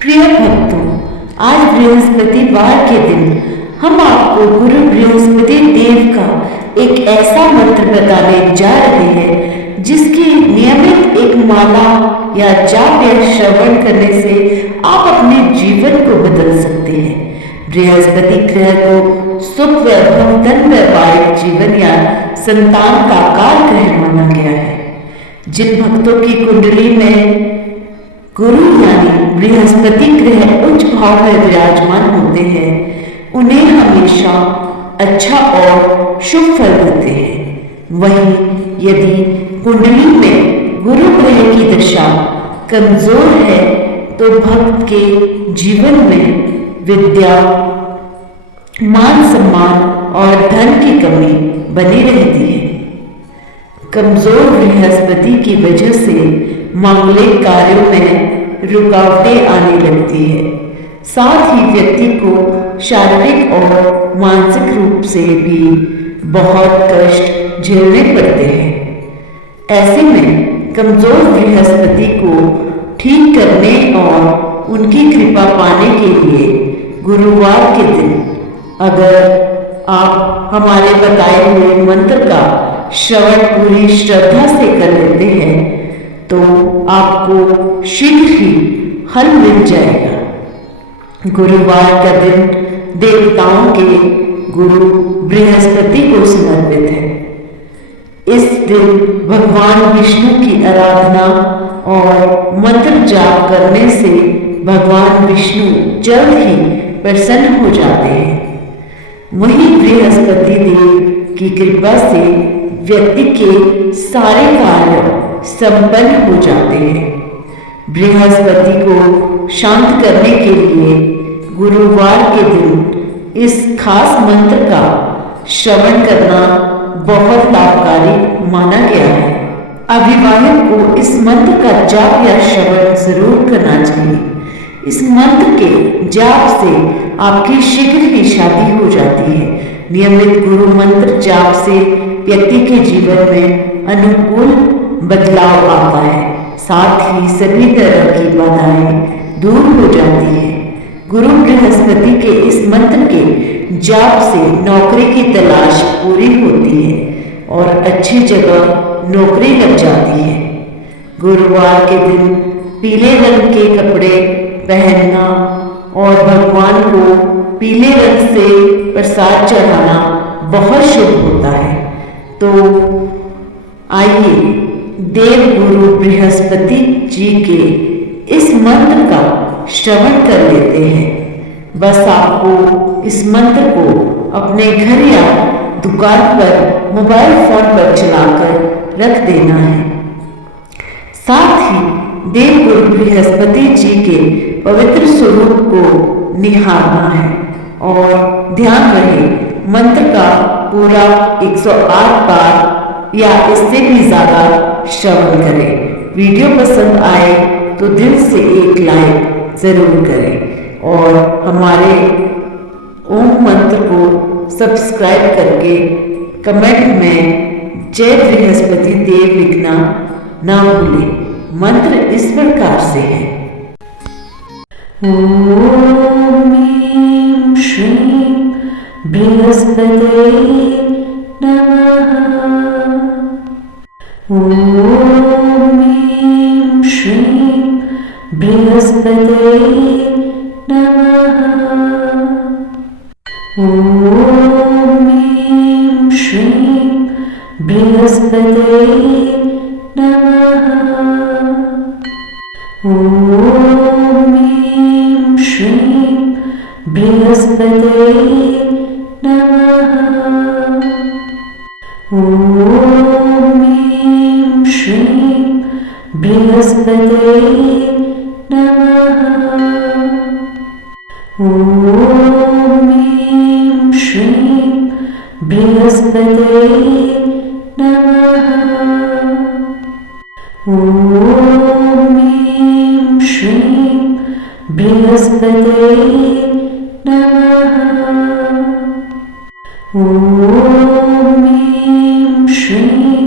प्रिय भक्तों, आज बृहस्पतिवार के दिन हम आपको गुरु बृहस्पति देव का एक ऐसा मंत्र बताने जा रहे हैं जिसकी नियमित एक माला या जाप या श्रवण करने से आप अपने जीवन को बदल सकते हैं। बृहस्पति ग्रह को सुख वैभव धन वैवाहिक जीवन या संतान का कार ग्रह माना गया है। जिन भक्तों की कुंडली में गुरु यानी बृहस्पति ग्रह उच्च भाव में विराजमान होते हैं उन्हें हमेशा अच्छा और शुभ फल होते हैं। वहीं यदि कुंडली में गुरु ग्रह की दशा कमजोर है तो भक्त के जीवन में विद्या, मान सम्मान और धन की कमी बनी रहती है। कमजोर बृहस्पति की वजह से मांगलिक कार्यों में रुकावटें आने लगती है। साथ ही व्यक्ति को शारीरिक और मानसिक रूप से भी बहुत कष्ट झेलने पड़ते हैं। ऐसे में कमजोर बृहस्पति को ठीक करने और उनकी कृपा पाने के लिए गुरुवार के दिन अगर आप हमारे बताए हुए मंत्र का श्रवण पूरी श्रद्धा से कर लेते हैं तो आपको शीघ्र ही हल मिल जाएगा। गुरुवार का दिन देवताओं के गुरु बृहस्पति को समर्पित है। इस दिन भगवान विष्णु की आराधना और मंत्र जाप करने से भगवान विष्णु जल्द ही प्रसन्न हो जाते हैं। वहीं बृहस्पति देव की कृपा से व्यक्ति के सारे कार्य संपन्न हो जाते हैं। बृहस्पति को शांत करने के लिए गुरुवार के दिन इस खास मंत्र का श्रवण करना बहुत लाभकारी माना गया है। अविवाहित को इस मंत्र का जाप या श्रवण जरूर करना चाहिए। इस मंत्र के जाप से आपकी शीघ्र ही शादी हो जाती है। नियमित गुरु मंत्र जाप से व्यक्ति के जीवन में अनुकूल बदलाव आता है। साथ ही सभी तरह की बाधाएं दूर हो जाती हैं। गुरु बृहस्पति के इस मंत्र के जाप से नौकरी की तलाश पूरी होती है और अच्छी जगह नौकरी लग जाती है। गुरुवार के दिन पीले रंग के कपड़े पहनना और भगवान को पीले रंग से प्रसाद चढ़ाना बहुत शुभ होता है। तो आइए देव गुरु बृहस्पति जी के इस मंत्र का श्रवण कर लेते हैं। बस आपको इस मंत्र को अपने घर या दुकान पर मोबाइल फोन पर चलाकर रख देना है। साथ ही देव गुरु बृहस्पति जी के पवित्र स्वरूप को निहारना है और ध्यान रहे मंत्र का पूरा 108 बार या इससे भी ज्यादा श्रवण करें। वीडियो पसंद आए तो दिल से एक लाइक जरूर करें और हमारे ओम मंत्र को सब्सक्राइब करके कमेंट में जय बृहस्पति देव लिखना ना भूलें। मंत्र इस प्रकार से है। ओम ह्रीं श्रीं बृहस्पतये नमः। ओम ह्रीं श्रीं बृहस्पतये नमः। ओम ह्रीं श्रीं बृहस्पतये नमः। ओम ह्रीं श्रीं बृहस्पतये नमः। ओम ह्रीं श्रीं बृहस्पतये नमः। ओम ह्रीं श्रीं बृहस्पतये नमः। ओम ह्रीं श्रीं बृहस्पतये नमः। ओम ह्रीं श्रीं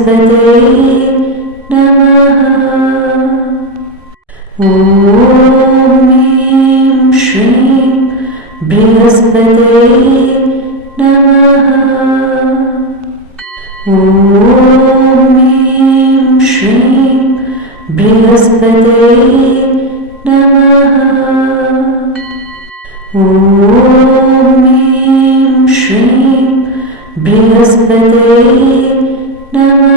बृहस्पतये नमः। ॐ ह्रीं श्रीं बृहस्पतये नमः। ॐ ह्रीं श्रीं बृहस्पतये नमः। ॐ ह्रीं श्रीं बृहस्पतये नमः।